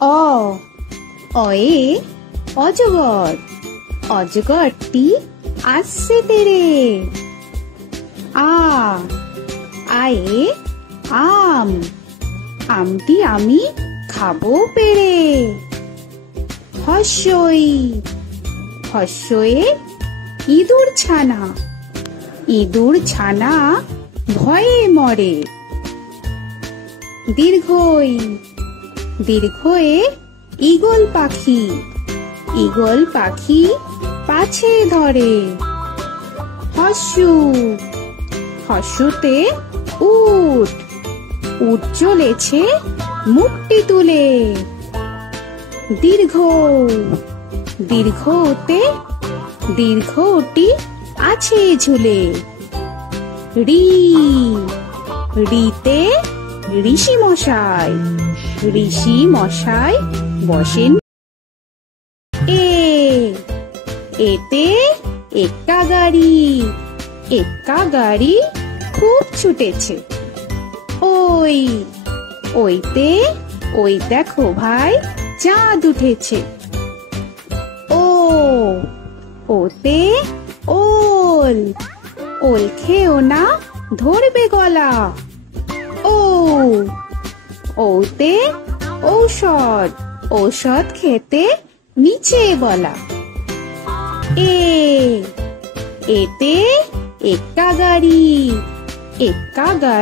অ অয়ে অজগর, অজগরটি আসছে তেরে। আ আয়ে আম, আমটি আমি খাবো পেরে। হস্যই হস্যয়ে ইঁদুর ছানা, ইঁদুর ছানা ভয়ে মরে। দীর্ঘই দীর্ঘয়ে ঈগল পাখি, ঈগল পাখি পাছে ধরে। হস্যু হস্যুতে উট, উট চলেছে মুখটি তুলে। দীর্ঘ দীর্ঘতে দীর্ঘটি আছে ঝুলে। ঋ ঋতে ঋষি মশাই, ঋষি মশাই বসেন। এ এতে এক্কা গাড়ি, এক্কা গাড়ি খুব ছুটেছে। ওই ওইতে ওই দেখো ভাই চাঁদ উঠেছে। ও ওতে ওল, ওল খেও না ধরবে গলা। ও ওতে ঔষধ, ঔষধ খেতে নিচে গলা। এ এতে এক্কা গাড়ি, এক্কা গাড়ি